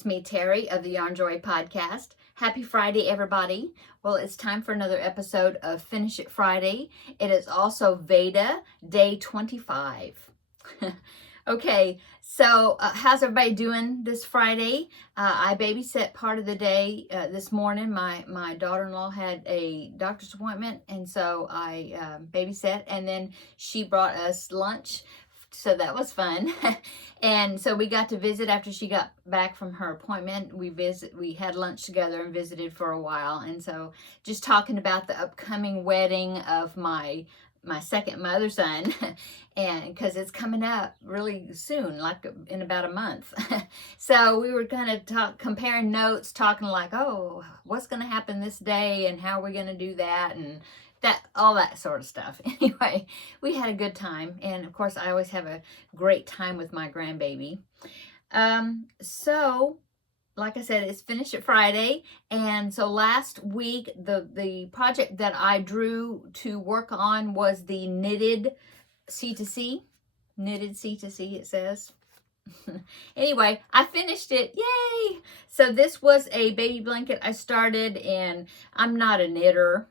it's me, Terry of the Yarn Joy podcast. Happy Friday, everybody. Well, it's time for another episode of Finish It Friday. It is also VEDA Day 25. Okay, so how's everybody doing this Friday? I babysat part of the day this morning. My daughter-in-law had a doctor's appointment, and so I babysat, and then she brought us lunch. So that was fun. And so we got to visit after she got back from her appointment. We had lunch together and visited for a while. And so just talking about the upcoming wedding of my other son, and because it's coming up really soon, like in about a month. So we were kind of comparing notes, talking like, oh, what's going to happen this day and how are we going to do that, and all that sort of stuff. Anyway, we had a good time, and of course I always have a great time with my grandbaby. So like I said, it's Finish It Friday, and so last week the project that I drew to work on was the knitted C2C, it says. Anyway, I finished it. Yay! So this was a baby blanket I started, and I'm not a knitter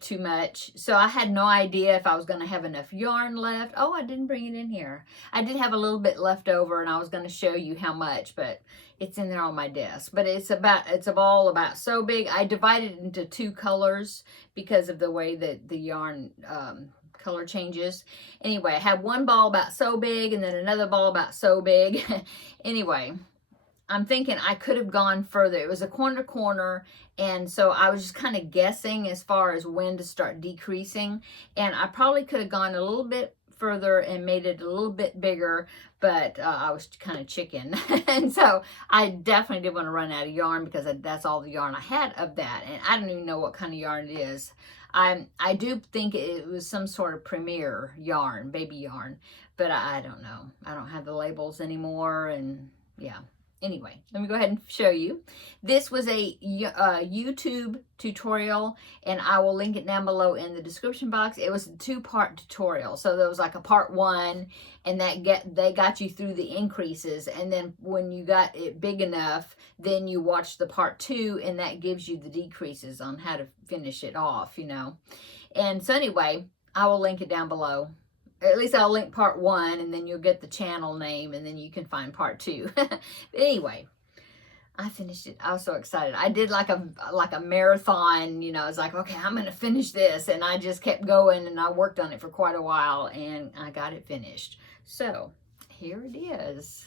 too much, so I had no idea if I was going to have enough yarn left. Oh, I didn't bring it in here. I did have a little bit left over, and I was going to show you how much, but it's in there on my desk. But it's all about so big. I divided it into two colors because of the way that the yarn color changes. Anyway, I had one ball about so big, and then another ball about so big. Anyway, I'm thinking I could have gone further. It was a corner to corner, and so I was just kind of guessing as far as when to start decreasing, and I probably could have gone a little bit further and made it a little bit bigger, but I was kind of chicken. And so I definitely didn't want to run out of yarn, because that's all the yarn I had of that, and I don't even know what kind of yarn it is. I do think it was some sort of premier yarn, baby yarn, but I don't know. I don't have the labels anymore, and yeah. Anyway, let me go ahead and show you. This was a YouTube tutorial, and I will link it down below in the description box. It was a two-part tutorial. So there was like a part one, and they got you through the increases, and then when you got it big enough, then you watch the part two, and that gives you the decreases on how to finish it off, you know. And so anyway, I will link it down below. At least I'll link part one, and then you'll get the channel name, and then you can find part two. But anyway, I finished it. I was so excited. I did like a marathon, you know. I was like, okay, I'm going to finish this. And I just kept going, and I worked on it for quite a while, and I got it finished. So here it is.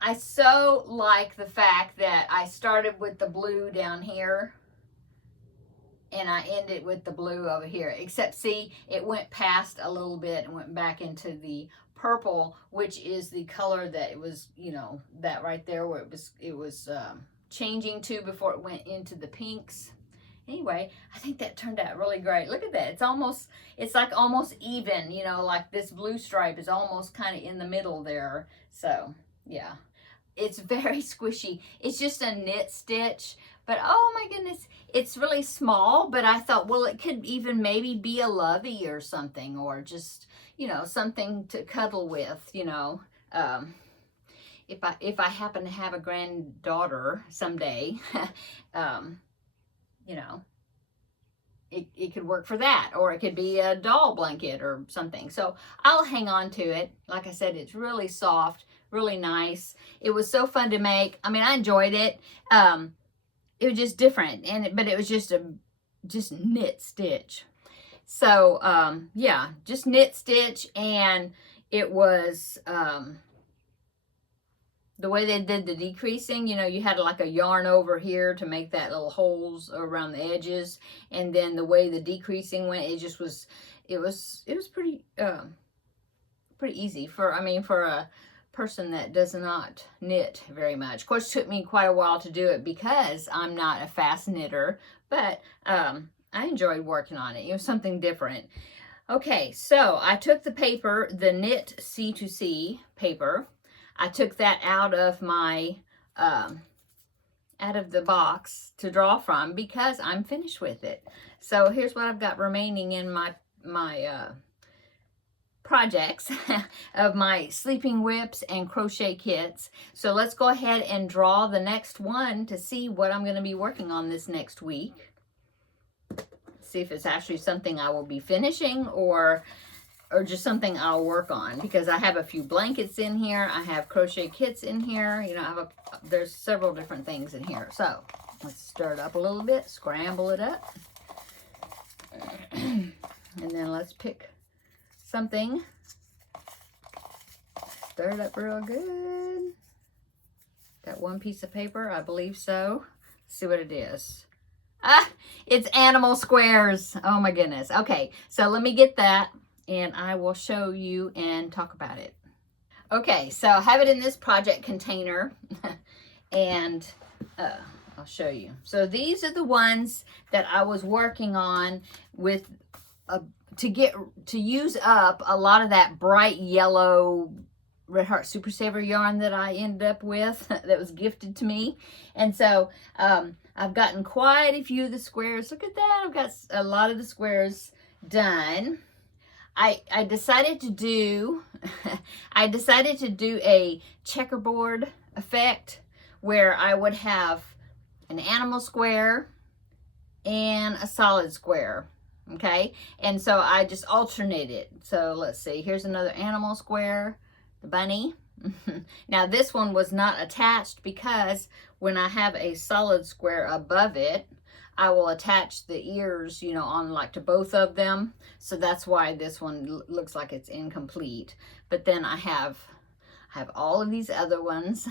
I so like the fact that I started with the blue down here, and I ended with the blue over here, except see, it went past a little bit and went back into the purple, which is the color that it was, you know, that right there where it was changing to before it went into the pinks. Anyway, I think that turned out really great. Look at that. It's like almost even, you know, like this blue stripe is almost kind of in the middle there. So yeah, it's very squishy. It's just a knit stitch, but oh my goodness, it's really small. But I thought, well, it could even maybe be a lovey or something, or just, you know, something to cuddle with, you know. If I happen to have a granddaughter someday, you know, it could work for that, or it could be a doll blanket or something. So I'll hang on to it. Like I said, it's really soft, really nice. It was so fun to make. I mean, I enjoyed it. It was just different, but it was just knit stitch. So yeah, just knit stitch, and it was the way they did the decreasing, you know, you had like a yarn over here to make that little holes around the edges, and then the way the decreasing went, it was pretty easy for a person that does not knit very much. Of course, it took me quite a while to do it because I'm not a fast knitter, but I enjoyed working on it. It was something different. Okay, so I took the paper, the knit C2C paper. I took that out of my out of the box to draw from because I'm finished with it. So here's what I've got remaining in my projects of my sleeping whips and crochet kits. So let's go ahead and draw the next one to see what I'm going to be working on this next week. See if it's actually something I will be finishing or just something I'll work on, because I have a few blankets in here. I have crochet kits in here. You know, there's several different things in here. So let's stir it up a little bit, scramble it up. And then let's pick something. Stir it up real good. Got one piece of paper, I believe so. Let's see what it is. Ah, it's animal squares. Oh my goodness. Okay, so let me get that and I will show you and talk about it. Okay, so I have it in this project container and I'll show you. So these are the ones that I was working on with to use up a lot of that bright yellow Red Heart Super Saver yarn that I ended up with that was gifted to me. And so I've gotten quite a few of the squares. Look at that. I've got a lot of the squares done. I decided to do a checkerboard effect where I would have an animal square and a solid square. Okay, and so I just alternate it. So let's see, here's another animal square, the bunny. Now this one was not attached because when I have a solid square above it, I will attach the ears, you know, on like to both of them. So that's why this one looks like it's incomplete. But then I have all of these other ones.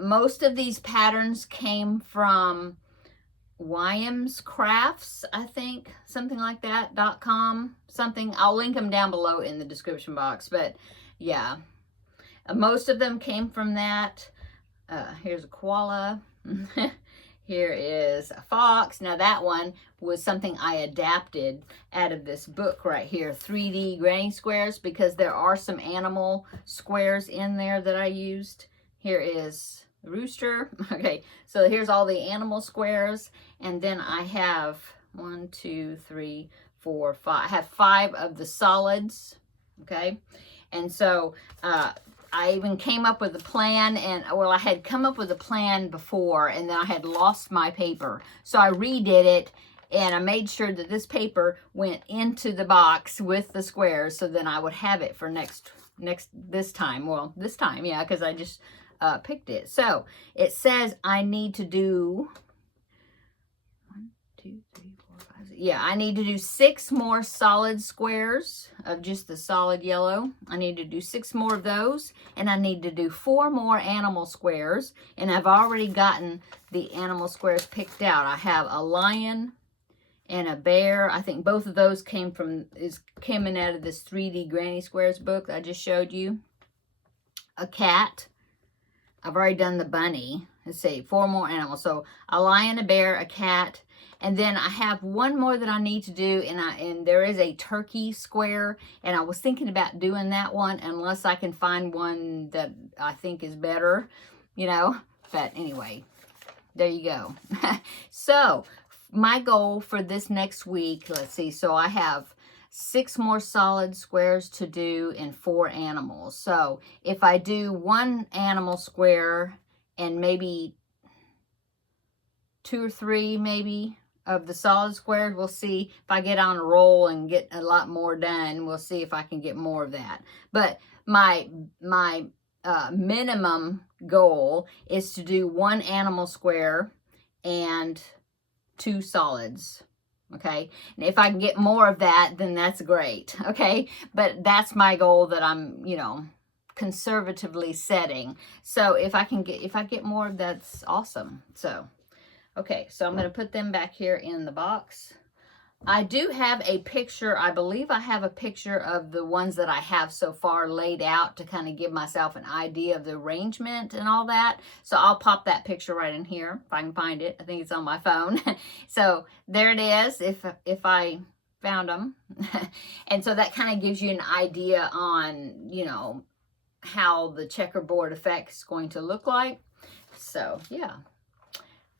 Most of these patterns came from Wyam's Crafts, I think, something like that, .com, something. I'll link them down below in the description box, but yeah, most of them came from that. Here's a koala. Here is a fox. Now that one was something I adapted out of this book right here, 3D Granny Squares, because there are some animal squares in there that I used. Here is the rooster. Okay, so here's all the animal squares, and then I have 1, 2, 3, 4, 5. I have 5 of the solids. Okay, and so I even came up with a plan, and well, I had come up with a plan before, and then I had lost my paper, so I redid it, and I made sure that this paper went into the box with the squares, so then I would have it for this time. Well, this time, yeah, because I just picked it. So it says I need to do 1, 2, 3, 4, 5, 6. Yeah, I need to do 6 more solid squares of just the solid yellow. I need to do 6 more of those, and I need to do 4 more animal squares, and I've already gotten the animal squares picked out. I have a lion and a bear. I think both of those came in out of this 3D Granny Squares book I just showed you. A cat. I've already done the bunny. Let's see, 4 more animals. So a lion, a bear, a cat, and then I have one more that I need to do, and there is a turkey square, and I was thinking about doing that one unless I can find one that I think is better, you know. But anyway, there you go. So my goal for this next week, let's see, so I have 6 more solid squares to do and 4 animals. So if I do 1 animal square and maybe 2 or 3 maybe of the solid squares, we'll see if I get on a roll and get a lot more done. We'll see if I can get more of that. But my minimum goal is to do 1 animal square and 2 solids. Okay, and if I can get more of that, then that's great. Okay, but that's my goal that I'm, you know, conservatively setting. So if I get more, that's awesome. So okay, so I'm going to put them back here in the box. I do have a picture. I believe I have a picture of the ones that I have so far laid out to kind of give myself an idea of the arrangement and all that. So I'll pop that picture right in here if I can find it. I think it's on my phone. So there it is if I found them. And so that kind of gives you an idea on, you know, how the checkerboard effect is going to look like. So yeah,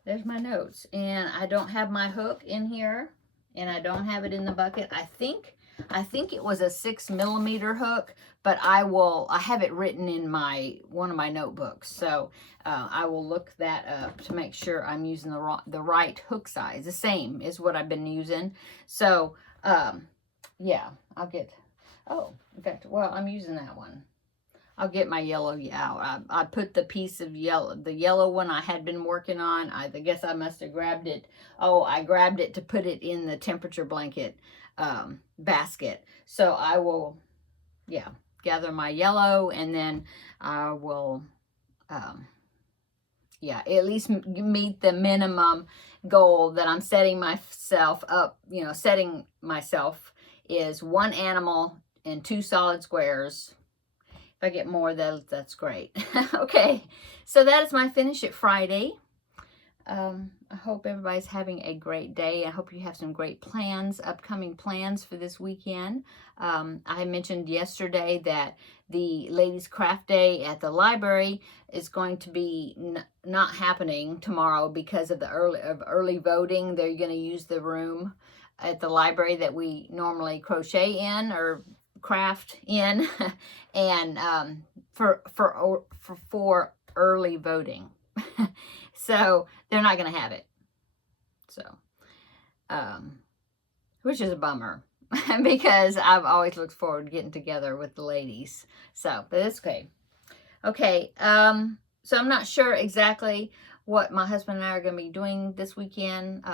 there's my notes. And I don't have my hook in here. And I don't have it in the bucket. I think I think it was a 6mm hook, but I have it written in one of my notebooks. So I will look that up to make sure I'm using the right hook size. The same is what I've been using. So yeah, I'll get, oh, in fact, well, I'm using that one. I'll get my yellow out. I put the piece of the yellow one I had been working on. I guess I must have grabbed it. Oh, I grabbed it to put it in the temperature blanket basket. So I will, yeah, gather my yellow, and then I will, yeah, at least meet the minimum goal that I'm setting myself up, setting myself is 1 animal and 2 solid squares. If I get more, that's great. Okay, so that is my Finish It Friday. I hope everybody's having a great day. I hope you have some great plans, upcoming plans for this weekend. I mentioned yesterday that the Ladies Craft Day at the library is going to be not happening tomorrow because of the early voting. They're going to use the room at the library that we normally crochet in or craft in, and for early voting. So they're not going to have it. So, which is a bummer because I've always looked forward to getting together with the ladies. So, but it's okay. Okay. So I'm not sure exactly what my husband and I are going to be doing this weekend.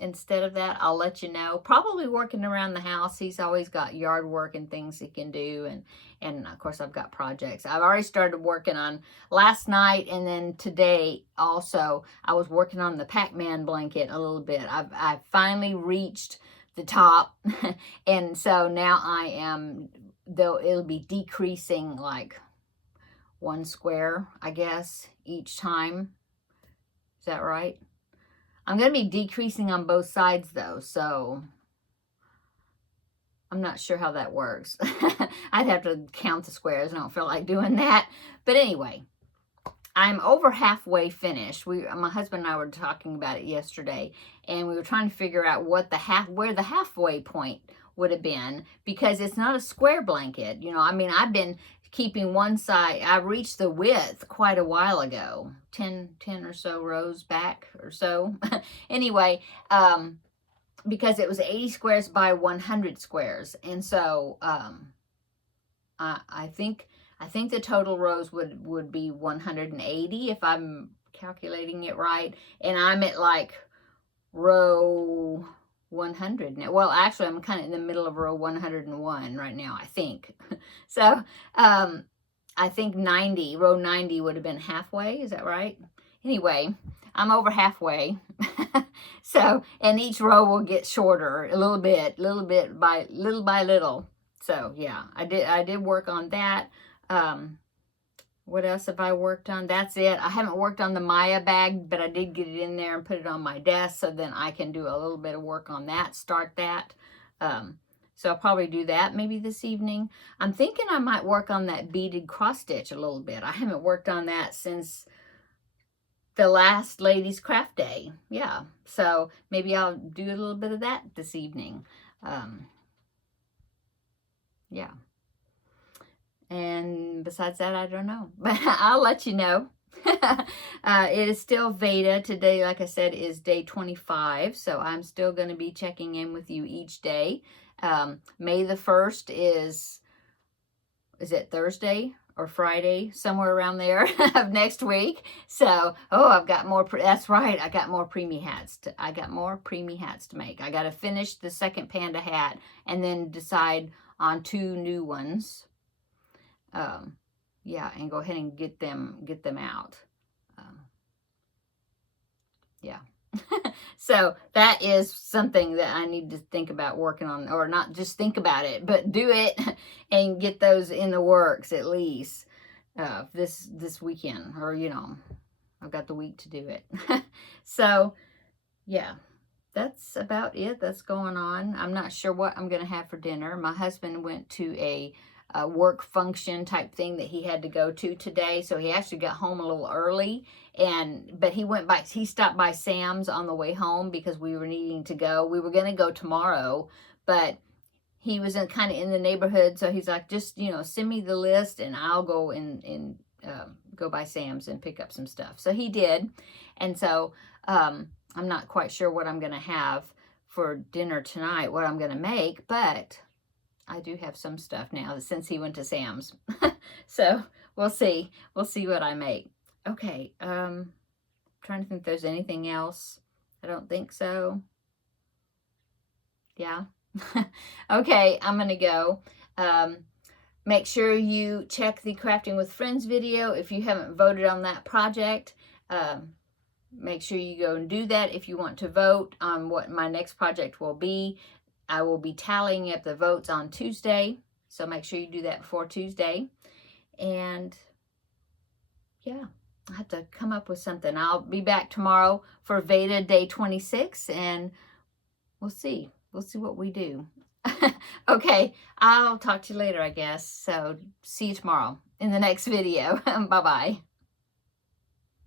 Instead of that, I'll let you know. Probably working around the house. He's always got yard work and things he can do. And of course, I've got projects. I've already started working on last night, and then today also, I was working on the Pac-Man blanket a little bit. I've finally reached the top. And so now I am, though it'll be decreasing like 1 square, I guess, each time. Is that right? I'm going to be decreasing on both sides, though, so I'm not sure how that works. I'd have to count the squares. I don't feel like doing that. But anyway, I'm over halfway finished. My husband and I were talking about it yesterday, and we were trying to figure out where the halfway point would have been, because it's not a square blanket. I mean, I've been keeping one side. I reached the width quite a while ago, 10 or so rows back or so. Anyway, because it was 80 squares by 100 squares. And so I think the total rows would be 180 if I'm calculating it right. And I'm at like row 100 now. Well, actually, I'm kind of in the middle of row 101 right now, I think. So, I think row 90 would have been halfway. Is that right? Anyway, I'm over halfway. So, and each row will get shorter a little bit by little. So, yeah, I did work on that. What else have I worked on? That's it. I haven't worked on the Maya bag, but I did get it in there and put it on my desk, so then I can do a little bit of work on that, start that. So I'll probably do that maybe this evening. I'm thinking I might work on that beaded cross stitch a little bit. I haven't worked on that since the last Ladies Craft Day. Yeah, so maybe I'll do a little bit of that this evening. Yeah. And besides that, I don't know. But I'll let you know. It is still VEDA. Today, like I said, is day 25. So I'm still going to be checking in with you each day. May the 1st is it Thursday or Friday? Somewhere around there of next week. So, I've got more. That's right. I got more preemie hats. I got more preemie hats to make. I got to finish the second panda hat and then decide on 2 new ones. Yeah, and go ahead and get them out. Yeah. So that is something that I need to think about working on, or not just think about it, but do it and get those in the works at least this weekend, or I've got the week to do it. So yeah, that's about it that's going on. I'm not sure what I'm going to have for dinner. My husband went to a work function type thing that he had to go to today, so he actually got home a little early, but he stopped by Sam's on the way home because we were needing to go. We were going to go tomorrow, but he was kind of in the neighborhood, so he's like, just, you know, send me the list and I'll go go by Sam's and pick up some stuff. So he did. And so I'm not quite sure what I'm going to have for dinner tonight, what I'm going to make, but I do have some stuff now since he went to Sam's. So we'll see. We'll see what I make. Okay. Trying to think if there's anything else. I don't think so. Yeah. Okay, I'm going to go. Make sure you check the Crafting with Friends video. If you haven't voted on that project, make sure you go and do that. If you want to vote on what my next project will be, I will be tallying up the votes on Tuesday. So make sure you do that before Tuesday. And yeah, I have to come up with something. I'll be back tomorrow for VEDA Day 26, and we'll see. We'll see what we do. Okay, I'll talk to you later, I guess. So see you tomorrow in the next video. Bye-bye.